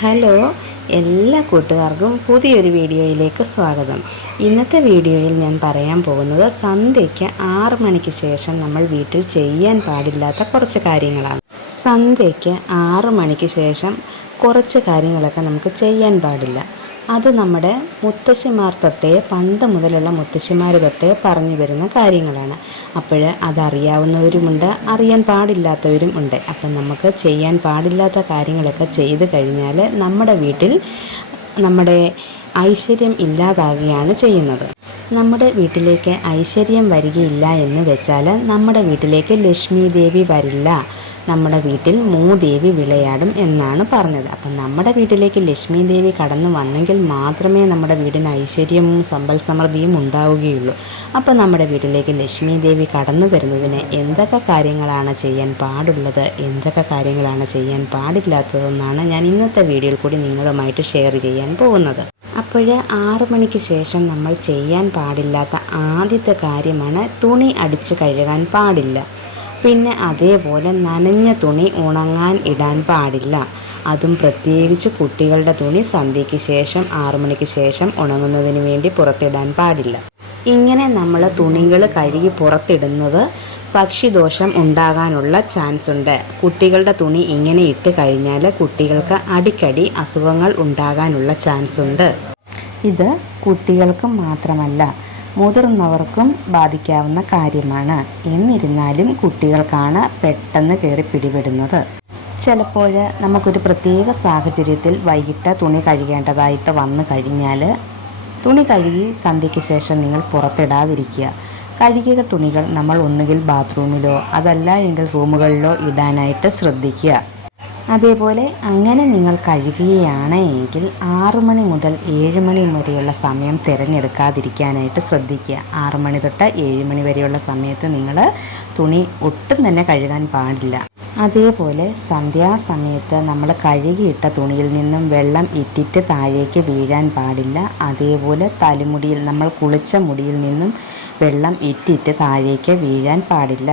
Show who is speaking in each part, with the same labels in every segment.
Speaker 1: Hello എല്ലാ കൂട്ടുകാർക്കും പുതിയൊരു വീഡിയോയിലേക്ക് സ്വാഗതം. ഇന്നത്തെ വീഡിയോയിൽ ഞാൻ പറയാൻ പോകുന്നത് സന്ധ്യയ്ക്ക് ആറ് മണിക്ക് ശേഷം നമ്മൾ വീട്ടിൽ ചെയ്യാൻ പാടില്ലാത്ത കുറച്ച് കാര്യങ്ങളാണ്. സന്ധ്യയ്ക്ക് ആറ് മണിക്ക് ശേഷം കുറച്ച് കാര്യങ്ങളൊക്കെ നമുക്ക് ചെയ്യാൻ പാടില്ല. അത് നമ്മുടെ മുത്തശ്ശിമാർ തൊട്ടേ പണ്ട് മുതലുള്ള മുത്തശ്ശിമാർ തൊട്ടേ പറഞ്ഞു വരുന്ന കാര്യങ്ങളാണ്. അപ്പോൾ അതറിയാവുന്നവരുമുണ്ട് അറിയാൻ പാടില്ലാത്തവരും ഉണ്ട്. അപ്പം നമുക്ക് ചെയ്യാൻ പാടില്ലാത്ത കാര്യങ്ങളൊക്കെ ചെയ്ത് കഴിഞ്ഞാൽ നമ്മുടെ വീട്ടിൽ നമ്മുടെ ഐശ്വര്യം ഇല്ലാതാകുകയാണ് ചെയ്യുന്നത്. നമ്മുടെ വീട്ടിലേക്ക് ഐശ്വര്യം വരികയില്ല എന്ന് വെച്ചാൽ നമ്മുടെ വീട്ടിലേക്ക് ലക്ഷ്മി ദേവി വരില്ല. നമ്മുടെ വീട്ടിൽ മൂദേവി വിളയാടും എന്നാണ് പറഞ്ഞത്. അപ്പം നമ്മുടെ വീട്ടിലേക്ക് ലക്ഷ്മി ദേവി കടന്നു വന്നെങ്കിൽ മാത്രമേ നമ്മുടെ വീടിന് ഐശ്വര്യവും സമ്പൽ സമൃദ്ധിയും ഉണ്ടാവുകയുള്ളൂ. അപ്പം നമ്മുടെ വീട്ടിലേക്ക് ലക്ഷ്മി ദേവി കടന്നു വരുന്നതിന് എന്തൊക്കെ കാര്യങ്ങളാണ് ചെയ്യാൻ പാടുള്ളത്? എന്തൊക്കെ കാര്യങ്ങളാണ് ചെയ്യാൻ പാടില്ലാത്തതെന്നാണ് ഞാൻ ഇന്നത്തെ വീഡിയോയിൽ കൂടി നിങ്ങളുമായിട്ട് ഷെയർ ചെയ്യാൻ പോകുന്നത്. അപ്പോൾ ആറു മണിക്ക് ശേഷം നമ്മൾ ചെയ്യാൻ പാടില്ലാത്ത ആദ്യത്തെ കാര്യമാണ് തുണി അടിച്ച് കഴുകാൻ പാടില്ല. പിന്നെ അതേപോലെ നനഞ്ഞ തുണി ഉണങ്ങാൻ ഇടാൻ പാടില്ല. അതും പ്രത്യേകിച്ച് കുട്ടികളുടെ തുണി സന്ധ്യയ്ക്ക് ശേഷം ആറു മണിക്ക് ശേഷം ഉണങ്ങുന്നതിന് വേണ്ടി പുറത്തിടാൻ പാടില്ല. ഇങ്ങനെ നമ്മൾ തുണികൾ കഴുകി പുറത്തിടുന്നത് പക്ഷിദോഷം ഉണ്ടാകാനുള്ള ചാൻസ് ഉണ്ട്. കുട്ടികളുടെ തുണി ഇങ്ങനെ ഇട്ട് കഴിഞ്ഞാൽ കുട്ടികൾക്ക് അടിക്കടി അസുഖങ്ങൾ ഉണ്ടാകാനുള്ള ചാൻസ് ഉണ്ട്. ഇത് കുട്ടികൾക്ക് മാത്രമല്ല മുതിർന്നവർക്കും ബാധിക്കാവുന്ന കാര്യമാണ്. എന്നിരുന്നാലും കുട്ടികൾക്കാണ് പെട്ടെന്ന് കയറി പിടിപെടുന്നത്. ചിലപ്പോൾ നമുക്കൊരു പ്രത്യേക സാഹചര്യത്തിൽ വൈകിട്ട് തുണി കഴുകേണ്ടതായിട്ട് വന്നു കഴിഞ്ഞാൽ തുണി കഴുകി സന്ധ്യയ്ക്ക് ശേഷം നിങ്ങൾ പുറത്തിടാതിരിക്കുക. കഴുകിയ തുണികൾ നമ്മൾ ഒന്നുകിൽ ബാത്റൂമിലോ അതല്ല എങ്കിൽ റൂമുകളിലോ ഇടാനായിട്ട് ശ്രദ്ധിക്കുക. അതേപോലെ അങ്ങനെ നിങ്ങൾ കഴുകുകയാണ് എങ്കിൽ മണി മുതൽ ഏഴ് മണി വരെയുള്ള സമയം തിരഞ്ഞെടുക്കാതിരിക്കാനായിട്ട് ശ്രദ്ധിക്കുക. ആറു മണി തൊട്ട് ഏഴ് മണി വരെയുള്ള സമയത്ത് നിങ്ങൾ തുണി ഒട്ടും തന്നെ കഴുകാൻ പാടില്ല. അതേപോലെ സന്ധ്യാസമയത്ത് നമ്മൾ കഴുകിയിട്ട തുണിയിൽ നിന്നും വെള്ളം ഇറ്റിറ്റ് താഴേക്ക് വീഴാൻ പാടില്ല. അതേപോലെ തലമുടിയിൽ നമ്മൾ കുളിച്ച മുടിയിൽ നിന്നും വെള്ളം ഇറ്റിറ്റ് താഴേക്ക് വീഴാൻ പാടില്ല.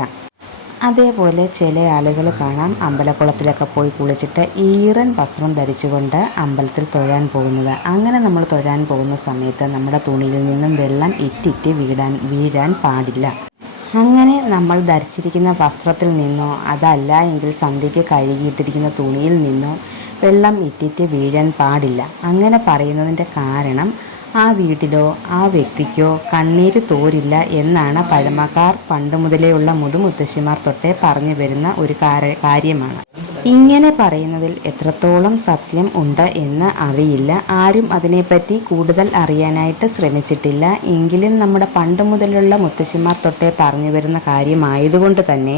Speaker 1: അതേപോലെ ചില ആളുകൾ കാണാം അമ്പലക്കുളത്തിലൊക്കെ പോയി കുളിച്ചിട്ട് ഈറൻ വസ്ത്രം ധരിച്ചുകൊണ്ട് അമ്പലത്തിൽ തൊഴാൻ പോകുന്നത്. അങ്ങനെ നമ്മൾ തൊഴാൻ പോകുന്ന സമയത്ത് നമ്മുടെ തുണിയിൽ നിന്നും വെള്ളം ഇറ്റിറ്റ് വീടാൻ വീഴാൻ പാടില്ല. അങ്ങനെ നമ്മൾ ധരിച്ചിരിക്കുന്ന വസ്ത്രത്തിൽ നിന്നോ അതല്ല എങ്കിൽ സന്ധ്യയ്ക്ക് കഴുകിയിട്ടിരിക്കുന്ന തുണിയിൽ നിന്നോ വെള്ളം ഇറ്റിറ്റ് വീഴാൻ പാടില്ല. അങ്ങനെ പറയുന്നതിന്റെ കാരണം ആ വീട്ടിലോ ആ വ്യക്തിക്കോ കണ്ണീര് തോരില്ല എന്നാണ് പഴമക്കാർ പണ്ട് മുതലേയുള്ള മുതുമുത്തശ്ശിമാർ തൊട്ടേ പറഞ്ഞു വരുന്ന ഒരു കാര്യമാണ്. ഇങ്ങനെ പറയുന്നതിൽ എത്രത്തോളം സത്യം ഉണ്ട് എന്ന് അറിയില്ല. ആരും അതിനെപ്പറ്റി കൂടുതൽ അറിയാനായിട്ട് ശ്രമിച്ചിട്ടില്ല. എങ്കിലും നമ്മുടെ പണ്ട് മുതലുള്ള മുത്തശ്ശിമാർ തൊട്ടേ പറഞ്ഞു വരുന്ന കാര്യമായതുകൊണ്ട് തന്നെ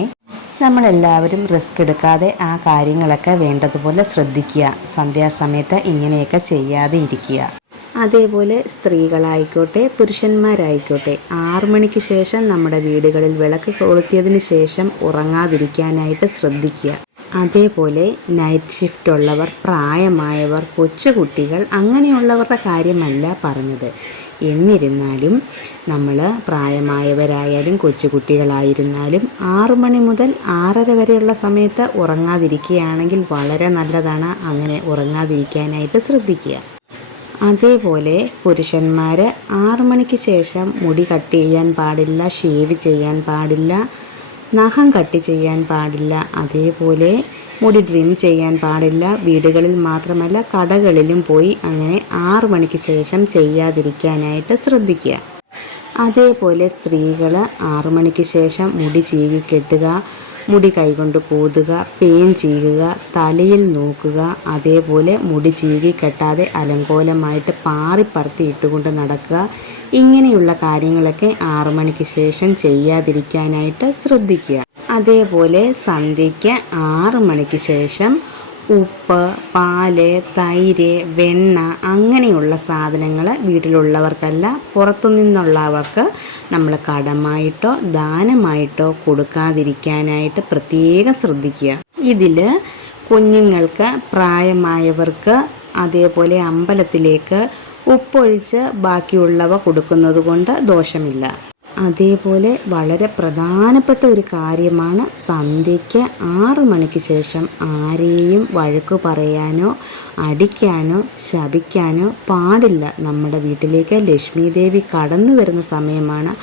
Speaker 1: നമ്മളെല്ലാവരും റിസ്ക് എടുക്കാതെ ആ കാര്യങ്ങളൊക്കെ വേണ്ടതുപോലെ ശ്രദ്ധിക്കുക. സന്ധ്യാസമയത്ത് ഇങ്ങനെയൊക്കെ ചെയ്യാതെ ഇരിക്കുക. അതേപോലെ സ്ത്രീകളായിക്കോട്ടെ പുരുഷന്മാരായിക്കോട്ടെ ആറു മണിക്ക് ശേഷം നമ്മുടെ വീടുകളിൽ വിളക്ക് കൊളുത്തിയതിന് ശേഷം ഉറങ്ങാതിരിക്കാനായിട്ട് ശ്രദ്ധിക്കുക. അതേപോലെ നൈറ്റ് ഷിഫ്റ്റ് ഉള്ളവർ പ്രായമായവർ കൊച്ചുകുട്ടികൾ അങ്ങനെയുള്ളവരുടെ കാര്യമല്ല പറഞ്ഞത്. എന്നിരുന്നാലും നമ്മൾ പ്രായമായവരായാലും കൊച്ചുകുട്ടികളായിരുന്നാലും ആറു മണി മുതൽ ആറര വരെയുള്ള സമയത്ത് ഉറങ്ങാതിരിക്കുകയാണെങ്കിൽ വളരെ നല്ലതാണ് അങ്ങനെ ഉറങ്ങാതിരിക്കാനായിട്ട് ശ്രദ്ധിക്കുക. അതേപോലെ പുരുഷന്മാർ ആറു മണിക്ക് ശേഷം മുടി കട്ട് ചെയ്യാൻ പാടില്ല ഷേവ് ചെയ്യാൻ പാടില്ല നഖം കട്ട് ചെയ്യാൻ പാടില്ല അതേപോലെ മുടി ഡ്രിം ചെയ്യാൻ പാടില്ല വീടുകളിൽ മാത്രമല്ല കടകളിലും പോയി അങ്ങനെ ആറു മണിക്ക് ശേഷം ചെയ്യാതിരിക്കാനായിട്ട് ശ്രദ്ധിക്കുക. അതേപോലെ സ്ത്രീകൾ ആറു മണിക്ക് ശേഷം മുടി ചീകി കെട്ടുക മുടി കൈകൊണ്ട് കോതുക പെയിൻ ചീകുക തലയിൽ നോക്കുക അതേപോലെ മുടി ചീകി കെട്ടാതെ അലങ്കോലമായിട്ട് പാറിപ്പറത്തി ഇട്ടുകൊണ്ട് നടക്കുക. ഇങ്ങനെയുള്ള കാര്യങ്ങളൊക്കെ ആറു മണിക്ക് ശേഷം ചെയ്യാതിരിക്കാനായിട്ട് ശ്രദ്ധിക്കുക. അതേപോലെ സന്ധ്യയ്ക്ക് ആറു മണിക്ക് ശേഷം ഉപ്പ് പാൽ തൈര് വെണ്ണ അങ്ങനെയുള്ള സാധനങ്ങൾ വീട്ടിലുള്ളവർക്കല്ല പുറത്തു നിന്നുള്ളവർക്ക് നമ്മൾ കടമായിട്ടോ ദാനമായിട്ടോ കൊടുക്കാതിരിക്കാനായിട്ട് പ്രത്യേകം ശ്രദ്ധിക്കുക. ഇതിൽ കുഞ്ഞുങ്ങൾക്ക് പ്രായമായവർക്ക് അതേപോലെ അമ്പലത്തിലേക്ക് ഉപ്പൊഴിച്ച് ബാക്കിയുള്ളവ കൊടുക്കുന്നത് കൊണ്ട് ദോഷമില്ല. അതേപോലെ വളരെ പ്രധാനപ്പെട്ട ഒരു കാര്യമാണ് സന്ധ്യയ്ക്ക് ആറു മണിക്ക് ശേഷം ആരെയും വഴക്കു പറയാനോ അടിക്കാനോ ശപിക്കാനോ പാടില്ല. നമ്മുടെ വീട്ടിലേക്ക് ലക്ഷ്മി ദേവി കടന്നു വരുന്ന സമയമാണ്.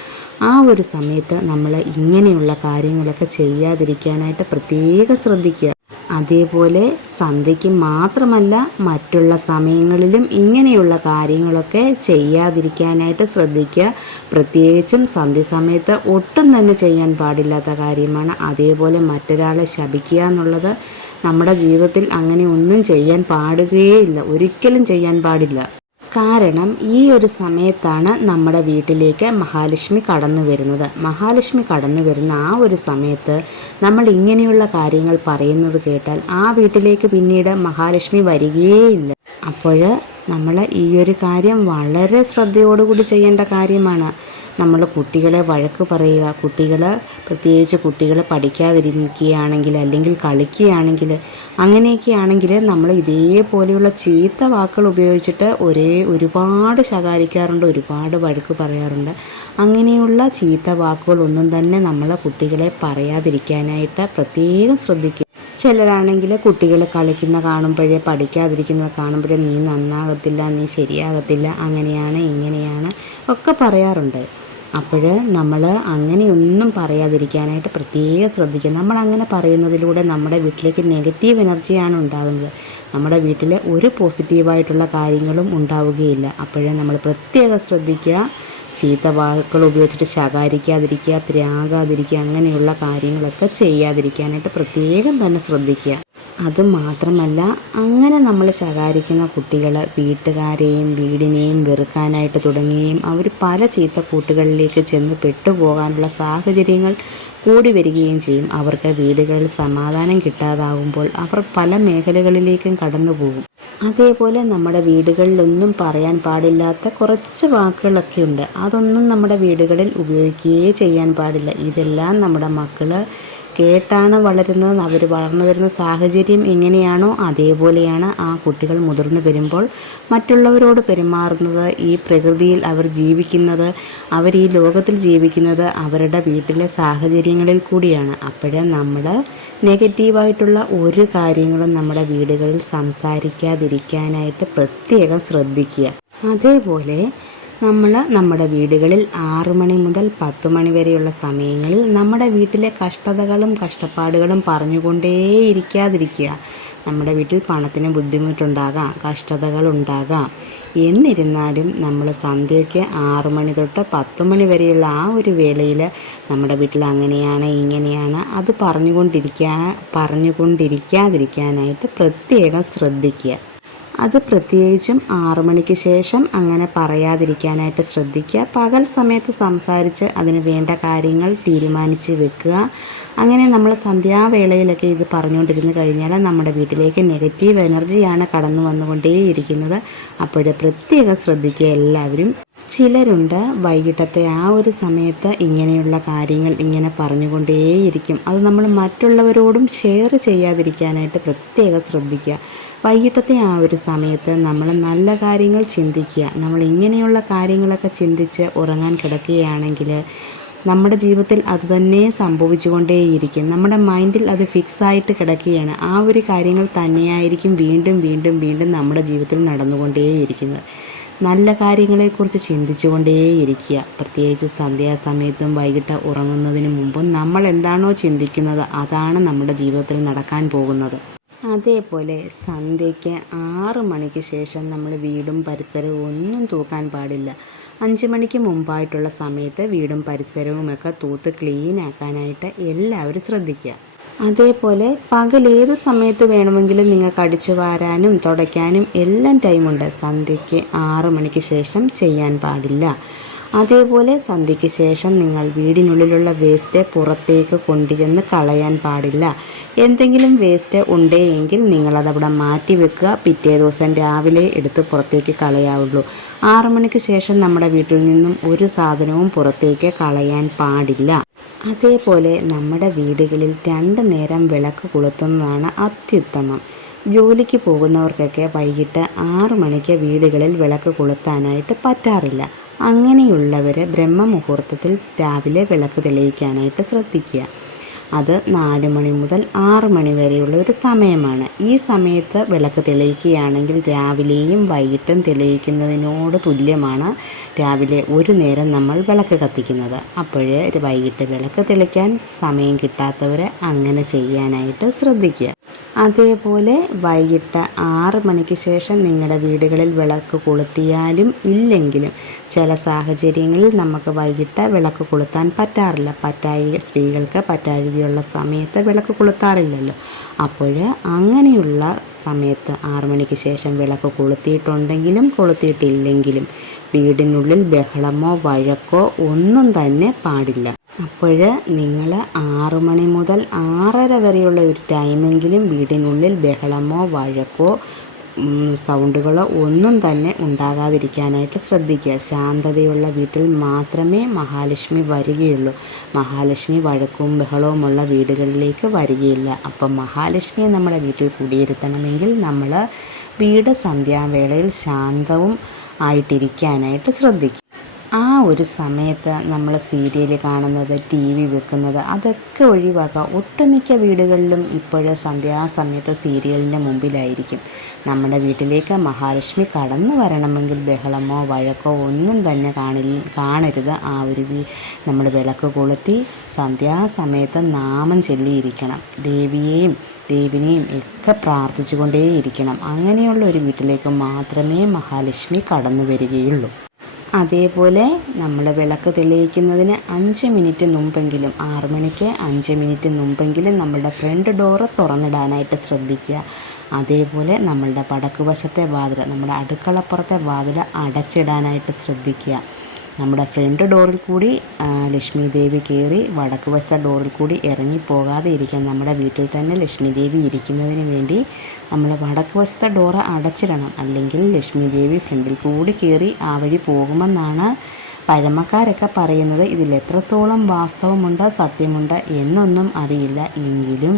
Speaker 1: ആ ഒരു സമയത്ത് നമ്മൾ ഇങ്ങനെയുള്ള കാര്യങ്ങളൊക്കെ ചെയ്യാതിരിക്കാനായിട്ട് പ്രത്യേകം ശ്രദ്ധിക്കുക. അതേപോലെ സന്ധ്യയ്ക്ക് മാത്രമല്ല മറ്റുള്ള സമയങ്ങളിലും ഇങ്ങനെയുള്ള കാര്യങ്ങളൊക്കെ ചെയ്യാതിരിക്കാനായിട്ട് ശ്രദ്ധിക്കുക. പ്രത്യേകിച്ചും സന്ധ്യ സമയത്ത് ഒട്ടും തന്നെ ചെയ്യാൻ പാടില്ലാത്ത കാര്യമാണ്. അതേപോലെ മറ്റൊരാളെ ശപിക്കുക എന്നുള്ളത് നമ്മുടെ ജീവിതത്തിൽ അങ്ങനെ ഒന്നും ചെയ്യാൻ പാടുകയേ ഇല്ല. ഒരിക്കലും ചെയ്യാൻ പാടില്ല. കാരണം ഈ ഒരു സമയത്താണ് നമ്മുടെ വീട്ടിലേക്ക് മഹാലക്ഷ്മി കടന്നു വരുന്നത്. മഹാലക്ഷ്മി കടന്നു വരുന്ന ആ ഒരു സമയത്ത് നമ്മൾ ഇങ്ങനെയുള്ള കാര്യങ്ങൾ പറയുന്നത് കേട്ടാൽ ആ വീട്ടിലേക്ക് പിന്നീട് മഹാലക്ഷ്മി വരികയേയില്ല. അപ്പോൾ നമ്മൾ ഈ ഒരു കാര്യം വളരെ ശ്രദ്ധയോടുകൂടി ചെയ്യേണ്ട കാര്യമാണ്. നമ്മൾ കുട്ടികളെ വഴക്ക് പറയുക കുട്ടികൾ പ്രത്യേകിച്ച് കുട്ടികൾ പഠിക്കാതിരിക്കുകയാണെങ്കിൽ അല്ലെങ്കിൽ കളിക്കുകയാണെങ്കിൽ അങ്ങനെയൊക്കെ ആണെങ്കിൽ നമ്മൾ ഇതേപോലെയുള്ള ചീത്ത വാക്കുകൾ ഉപയോഗിച്ചിട്ട് ഒരേ ഒരുപാട് ശകാരിക്കാറുണ്ട് ഒരുപാട് വഴക്ക് പറയാറുണ്ട്. അങ്ങനെയുള്ള ചീത്ത വാക്കുകളൊന്നും തന്നെ നമ്മൾ കുട്ടികളെ പറയാതിരിക്കാനായിട്ട് പ്രത്യേകം ശ്രദ്ധിക്കുക. ചിലരാണെങ്കിൽ കുട്ടികൾ കളിക്കുന്ന കാണുമ്പോഴേ പഠിക്കാതിരിക്കുന്നത് കാണുമ്പോഴേ നീ നന്നാകത്തില്ല നീ ശരിയാകത്തില്ല അങ്ങനെയാണ് ഇങ്ങനെയാണ് ഒക്കെ പറയാറുണ്ട്. അപ്പോൾ നമ്മൾ അങ്ങനെയൊന്നും പറയാതിരിക്കാനായിട്ട് പ്രത്യേകം ശ്രദ്ധിക്കുക നമ്മൾ അങ്ങനെ പറയുന്നതിലൂടെ നമ്മുടെ വീട്ടിലേക്ക് നെഗറ്റീവ് എനർജിയാണ് ഉണ്ടാകുന്നത്. നമ്മുടെ വീട്ടിൽ ഒരു പോസിറ്റീവായിട്ടുള്ള കാര്യങ്ങളും ഉണ്ടാവുകയില്ല. അപ്പോഴേ നമ്മൾ പ്രത്യേകം ശ്രദ്ധിക്കുക. ചീത്ത വാക്കുകൾ ഉപയോഗിച്ചിട്ട് ശകാരിക്കാതിരിക്കുക പ്രാകാതിരിക്കുക അങ്ങനെയുള്ള കാര്യങ്ങളൊക്കെ ചെയ്യാതിരിക്കാനായിട്ട് പ്രത്യേകം തന്നെ ശ്രദ്ധിക്കുക. അത് മാത്രമല്ല അങ്ങനെ നമ്മൾ ശകാരിക്കുന്ന കുട്ടികൾ വീട്ടുകാരെയും വീടിനെയും വെറുക്കാനായിട്ട് തുടങ്ങുകയും അവർ പല ചീത്ത കൂട്ടുകളിലേക്ക് ചെന്ന് പെട്ടുപോകാനുള്ള സാഹചര്യങ്ങൾ കൂടി വരികയും ചെയ്യും. അവർക്ക് വീടുകളിൽ സമാധാനം കിട്ടാതാകുമ്പോൾ അവർ പല മേഖലകളിലേക്കും കടന്നു പോകും അതേപോലെ നമ്മുടെ വീടുകളിലൊന്നും പറയാൻ പാടില്ലാത്ത കുറച്ച് വാക്കുകളൊക്കെ ഉണ്ട്. അതൊന്നും നമ്മുടെ വീടുകളിൽ ഉപയോഗിക്കുകയേ ചെയ്യാൻ പാടില്ല. ഇതെല്ലാം നമ്മുടെ മക്കൾ കേട്ടാണ് വളരുന്നത് അവർ വളർന്നു വരുന്ന സാഹചര്യം എങ്ങനെയാണോ അതേപോലെയാണ് ആ കുട്ടികൾ മുതിർന്നു വരുമ്പോൾ മറ്റുള്ളവരോട് പെരുമാറുന്നത് ഈ പ്രകൃതിയിൽ അവർ ജീവിക്കുന്നത് അവർ ഈ ലോകത്തിൽ ജീവിക്കുന്നത് അവരുടെ വീട്ടിലെ സാഹചര്യങ്ങളിൽ കൂടിയാണ്. അപ്പോഴേ നമ്മൾ നെഗറ്റീവായിട്ടുള്ള ഒരു കാര്യങ്ങളും നമ്മുടെ വീടുകളിൽ സംസാരിക്കാതിരിക്കാനായിട്ട് പ്രത്യേകം ശ്രദ്ധിക്കുക. അതേപോലെ നമ്മൾ നമ്മുടെ വീടുകളിൽ ആറു മണി മുതൽ പത്ത് മണി വരെയുള്ള സമയങ്ങളിൽ നമ്മുടെ വീട്ടിലെ കഷ്ടതകളും കഷ്ടപ്പാടുകളും പറഞ്ഞുകൊണ്ടേയിരിക്കാതിരിക്കുക നമ്മുടെ വീട്ടിൽ പണത്തിന് ബുദ്ധിമുട്ടുണ്ടാകാം കഷ്ടതകൾ ഉണ്ടാകാം എന്നിരുന്നാലും നമ്മൾ സന്ധ്യയ്ക്ക് ആറു മണി തൊട്ട് പത്ത് മണി വരെയുള്ള ആ ഒരു വേളയിൽ നമ്മുടെ വീട്ടിൽ അങ്ങനെയാണ് ഇങ്ങനെയാണ് അത് പറഞ്ഞുകൊണ്ടിരിക്കാ പറഞ്ഞുകൊണ്ടിരിക്കാതിരിക്കാനായിട്ട് പ്രത്യേകം ശ്രദ്ധിക്കുക. അത് പ്രത്യേകിച്ചും ആറു മണിക്ക് ശേഷം അങ്ങനെ പറയാതിരിക്കാനായിട്ട് ശ്രദ്ധിക്കുക. പകൽ സമയത്ത് സംസാരിച്ച് അതിന് വേണ്ട കാര്യങ്ങൾ തീരുമാനിച്ച് വെക്കുക. അങ്ങനെ നമ്മൾ സന്ധ്യാവേളയിലൊക്കെ ഇത് പറഞ്ഞുകൊണ്ടിരുന്ന് കഴിഞ്ഞാൽ നമ്മുടെ വീട്ടിലേക്ക് നെഗറ്റീവ് എനർജിയാണ് കടന്നു വന്നുകൊണ്ടേയിരിക്കുന്നത്. അപ്പോൾ പ്രത്യേകം ശ്രദ്ധിക്കുക എല്ലാവരും. ചിലരുണ്ട് വൈകിട്ടത്തെ ആ ഒരു സമയത്ത് ഇങ്ങനെയുള്ള കാര്യങ്ങൾ ഇങ്ങനെ പറഞ്ഞുകൊണ്ടേയിരിക്കും. അത് നമ്മൾ മറ്റുള്ളവരോടും ഷെയർ ചെയ്യാതിരിക്കാനായിട്ട് പ്രത്യേകം ശ്രദ്ധിക്കുക. വൈകിട്ടത്തെ ആ ഒരു സമയത്ത് നമ്മൾ നല്ല കാര്യങ്ങൾ ചിന്തിക്കുക. നമ്മൾ ഇങ്ങനെയുള്ള കാര്യങ്ങളൊക്കെ ചിന്തിച്ച് ഉറങ്ങാൻ കിടക്കുകയാണെങ്കിൽ നമ്മുടെ ജീവിതത്തിൽ അത് തന്നെ സംഭവിച്ചുകൊണ്ടേയിരിക്കും. നമ്മുടെ മൈൻഡിൽ അത് ഫിക്സ് ആയിട്ട് കിടക്കുകയാണ്. ആ ഒരു കാര്യങ്ങൾ തന്നെയായിരിക്കും വീണ്ടും വീണ്ടും വീണ്ടും നമ്മുടെ ജീവിതത്തിൽ നടന്നുകൊണ്ടേയിരിക്കുന്നത്. നല്ല കാര്യങ്ങളെക്കുറിച്ച് ചിന്തിച്ചുകൊണ്ടേയിരിക്കുക. പ്രത്യേകിച്ച് സന്ധ്യാസമയത്തും വൈകിട്ട് ഉറങ്ങുന്നതിന് മുമ്പും നമ്മൾ എന്താണോ ചിന്തിക്കുന്നത് അതാണ് നമ്മുടെ ജീവിതത്തിൽ നടക്കാൻ പോകുന്നത്. അതേപോലെ സന്ധ്യയ്ക്ക് ആറ് മണിക്ക് ശേഷം നമ്മൾ വീടും പരിസരവും ഒന്നും തൂക്കാൻ പാടില്ല. അഞ്ച് മണിക്ക് മുമ്പായിട്ടുള്ള സമയത്ത് വീടും പരിസരവുമൊക്കെ തൂത്ത് ക്ലീൻ ആക്കാനായിട്ട് എല്ലാവരും ശ്രദ്ധിക്കുക. അതേപോലെ പകൽ ഏത് സമയത്ത് വേണമെങ്കിലും നിങ്ങൾക്ക് അടിച്ചു വാരാനും തുടയ്ക്കാനും എല്ലാം ടൈമുണ്ട് സന്ധ്യയ്ക്ക് ആറ് മണിക്ക് ശേഷം ചെയ്യാൻ പാടില്ല. അതേപോലെ സന്ധ്യയ്ക്ക് ശേഷം നിങ്ങൾ വീടിനുള്ളിലുള്ള വേസ്റ്റ് പുറത്തേക്ക് കൊണ്ടുചെന്ന് കളയാൻ പാടില്ല. എന്തെങ്കിലും വേസ്റ്റ് ഉണ്ടെങ്കിൽ നിങ്ങളതവിടെ മാറ്റി വെക്കുക പിറ്റേ ദിവസം രാവിലെ എടുത്ത് പുറത്തേക്ക് കളയാവുള്ളൂ. ആറു മണിക്ക് ശേഷം നമ്മുടെ വീട്ടിൽ നിന്നും ഒരു സാധനവും പുറത്തേക്ക് കളയാൻ പാടില്ല. അതേപോലെ നമ്മുടെ വീടുകളിൽ രണ്ട് നേരം വിളക്ക് കൊളുത്തുന്നതാണ് അത്യുത്തമം. ജോലിക്ക് പോകുന്നവർക്കൊക്കെ വൈകിട്ട് ആറു മണിക്ക് വീടുകളിൽ വിളക്ക് കൊളുത്താനായിട്ട് പറ്റാറില്ല. അങ്ങനെയുള്ളവർ ബ്രഹ്മമുഹൂർത്തത്തിൽ രാവിലെ വിളക്ക് തെളിയിക്കാനായിട്ട് ശ്രദ്ധിക്കുക. അത് നാല് മണി മുതൽ ആറ് മണി വരെയുള്ള ഒരു സമയമാണ്. ഈ സമയത്ത് വിളക്ക് തെളിയിക്കുകയാണെങ്കിൽ രാവിലെയും വൈകിട്ടും തെളിയിക്കുന്നതിനോട് തുല്യമാണ് രാവിലെ ഒരു നേരം നമ്മൾ വിളക്ക് കത്തിക്കുന്നത്. അപ്പോഴേ വൈകിട്ട് വിളക്ക് തെളിക്കാൻ സമയം കിട്ടാത്തവരെ അങ്ങനെ ചെയ്യാനായിട്ട് ശ്രദ്ധിക്കുക. അതേപോലെ വൈകിട്ട് ആറ് മണിക്ക് ശേഷം നിങ്ങളുടെ വീടുകളിൽ വിളക്ക് കൊളുത്തിയാലും ഇല്ലെങ്കിലും ചില സാഹചര്യങ്ങളിൽ നമുക്ക് വൈകിട്ട് വിളക്ക് കൊളുത്താൻ പറ്റാറില്ല. പറ്റാഴിക സ്ത്രീകൾക്ക് പറ്റാഴികയുള്ള സമയത്ത് വിളക്ക് കൊളുത്താറില്ലല്ലോ. അപ്പോൾ അങ്ങനെയുള്ള സമയത്ത് ആറു മണിക്ക് ശേഷം വിളക്ക് കൊളുത്തിയിട്ടുണ്ടെങ്കിലും കൊളുത്തിയിട്ടില്ലെങ്കിലും വീടിനുള്ളിൽ ബഹളമോ വഴക്കോ ഒന്നും തന്നെ പാടില്ല. അപ്പോൾ നിങ്ങൾ ആറു മണി മുതൽ ആറര വരെയുള്ള ഒരു ടൈമെങ്കിലും വീടിനുള്ളിൽ ബഹളമോ വഴക്കോ സൗണ്ടുകളോ ഒന്നും തന്നെ ഉണ്ടാകാതിരിക്കാനായിട്ട് ശ്രദ്ധിക്കുക. ശാന്തതയുള്ള വീട്ടിൽ മാത്രമേ മഹാലക്ഷ്മി വരികയുള്ളൂ. മഹാലക്ഷ്മി വഴക്കവും ബഹളവുമുള്ള വീടുകളിലേക്ക് വരികയില്ല. അപ്പം മഹാലക്ഷ്മിയെ നമ്മുടെ വീട്ടിൽ കുടിയിരുത്തണമെങ്കിൽ നമ്മൾ വീട് സന്ധ്യാവേളയിൽ ശാന്തവും ആയിട്ടിരിക്കാനായിട്ട് ശ്രദ്ധിക്കുക. ആ ഒരു സമയത്ത് നമ്മൾ സീരിയൽ കാണുന്നത് ടി വി വെക്കുന്നത് അതൊക്കെ ഒഴിവാക്കുക. ഒട്ടുമിക്ക വീടുകളിലും ഇപ്പോഴും സന്ധ്യാസമയത്ത് സീരിയലിന്റെ മുമ്പിലായിരിക്കും. നമ്മുടെ വീട്ടിലേക്ക് മഹാലക്ഷ്മി കടന്നു വരണമെങ്കിൽ ബഹളമോ വഴക്കോ ഒന്നും തന്നെ കാണിൽ കാണരുത്. ആ ഒരു നമ്മൾ വിളക്ക് കൊളുത്തി സന്ധ്യാസമയത്ത് നാമം ചൊല്ലിയിരിക്കണം. ദേവിയെയും ദേവിനെയും ഒക്കെ പ്രാർത്ഥിച്ചുകൊണ്ടേയിരിക്കണം. അങ്ങനെയുള്ള ഒരു വീട്ടിലേക്ക് മാത്രമേ മഹാലക്ഷ്മി കടന്നു വരികയുള്ളൂ. അതേപോലെ നമ്മൾ വിളക്ക് തെളിയിക്കുന്നതിന് അഞ്ച് മിനിറ്റ് മുമ്പെങ്കിലും ആറ് മണിക്ക് അഞ്ച് മിനിറ്റ് മുമ്പെങ്കിലും നമ്മളുടെ ഫ്രണ്ട് ഡോറ് തുറന്നിടാനായിട്ട് ശ്രദ്ധിക്കുക. അതേപോലെ നമ്മളുടെ വടക്ക് വശത്തെ വാതിൽ നമ്മുടെ അടുക്കളപ്പുറത്തെ വാതിൽ അടച്ചിടാനായിട്ട് ശ്രദ്ധിക്കുക. നമ്മുടെ ഫ്രണ്ട് ഡോറിൽ കൂടി ലക്ഷ്മി ദേവി കയറി വടക്ക് വശ ഡോറിൽ കൂടി ഇറങ്ങി പോകാതെ ഇരിക്കാൻ നമ്മുടെ വീട്ടിൽ തന്നെ ലക്ഷ്മി ദേവി ഇരിക്കുന്നതിന് വേണ്ടി നമ്മൾ വടക്ക് വശത്തെ ഡോറ് അടച്ചിടണം. അല്ലെങ്കിൽ ലക്ഷ്മി ദേവി ഫ്രണ്ടിൽ കൂടി കയറി ആ വഴി പോകുമെന്നാണ് പഴമക്കാരൊക്കെ പറയുന്നത്. ഇതിൽ എത്രത്തോളം വാസ്തവമുണ്ട് സത്യമുണ്ട് എന്നൊന്നും അറിയില്ല. എങ്കിലും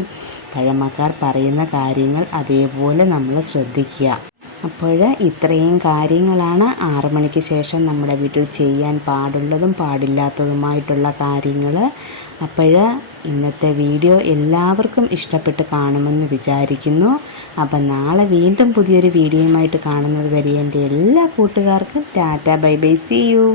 Speaker 1: പഴമക്കാർ പറയുന്ന കാര്യങ്ങൾ അതേപോലെ നമ്മൾ ശ്രദ്ധിക്കുക. അപ്പോൾ ഇത്രയും കാര്യങ്ങളാണ് ആറു മണിക്ക് ശേഷം നമ്മുടെ വീട്ടിൽ ചെയ്യാൻ പാടുള്ളതും പാടില്ലാത്തതുമായിട്ടുള്ള കാര്യങ്ങൾ. അപ്പോൾ ഇന്നത്തെ വീഡിയോ എല്ലാവർക്കും ഇഷ്ടപ്പെട്ട് കാണുമെന്ന് വിചാരിക്കുന്നു. അപ്പം നാളെ വീണ്ടും പുതിയൊരു വീഡിയോയുമായിട്ട് കാണുന്നത് വരെ എന്റെ എല്ലാ കൂട്ടുകാർക്കും tata bye bye see you.